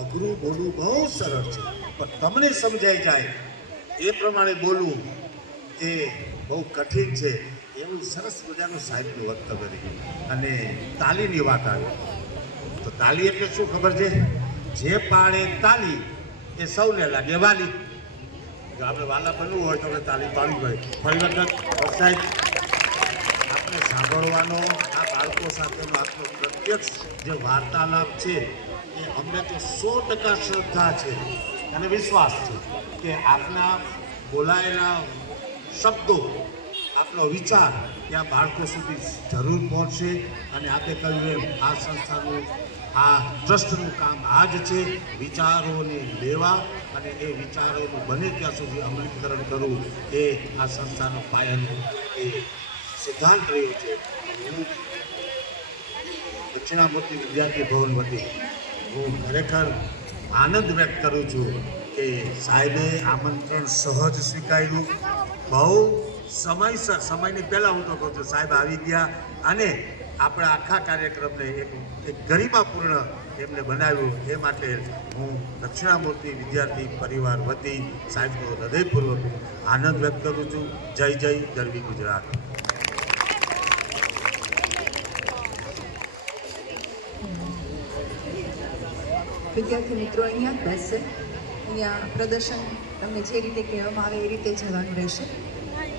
અઘરું બોલવું બહુ સરળ છે, પણ તમને સમજાઈ જાય એ પ્રમાણે બોલવું એ બહુ કઠિન છે. એવું સરસ મજાનું સાહેબનું વક્તવ્ય રહ્યું. અને તાલીની વાત આવી તો તાલી એટલે શું ખબર છે? જે પાડે તાલી એ સૌને લાગે વાલી. જો આપણે વાલા બનવું હોય તો આપણે તાલી પાડવી હોય. ફરી વખત સાહેબ આપણે સાંભળવાનો આ બાળકો સાથેનો આપણો પ્રત્યક્ષ જે વાર્તાલાપ છે એ અમને તો 100% શ્રદ્ધા છે અને વિશ્વાસ છે કે આપના બોલાયેલા શબ્દો, આપનો વિચાર ત્યાં બાળકો સુધી જરૂર પહોંચશે. અને આપણે કહ્યું એમ આ સંસ્થાનું, આ ટ્રસ્ટનું કામ આ જ છે, વિચારોને લેવા અને એ વિચારોનું બને ત્યાં સુધી અમલીકરણ કરવું એ આ સંસ્થાનો પાયાનો એ સિદ્ધાંત રહ્યો છે. હું દક્ષિણામૂર્તિ વિદ્યાર્થી ભવન વતી હું ખરેખર આનંદ વ્યક્ત કરું છું કે સાહેબે આમંત્રણ સહજ સ્વીકાર્યું. બહુ સમયસર, સમયની પહેલાં હું તો કહું છું સાહેબ આવી ગયા અને આપણે આખા કાર્યક્રમને એક ગરિમાપૂર્ણ એમને બનાવ્યું. એ માટે હું દક્ષિણામૂર્તિ વિદ્યાર્થી પરિવાર વતી સાહેબનો હૃદયપૂર્વક આનંદ વ્યક્ત કરું છું. જય જય ગરવી ગુજરાત. વિદ્યાર્થી મિત્રો અહીંયા જ બેસશે. અહીંયા પ્રદર્શન તમને જે રીતે કહેવામાં આવે એ રીતે જવાનું રહેશે.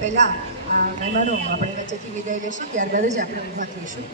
પહેલાં આ મહેમાનો આપણે વચ્ચેથી વિદાય લેશું, ત્યારબાદ જ આપણે ઊભા થઈશું.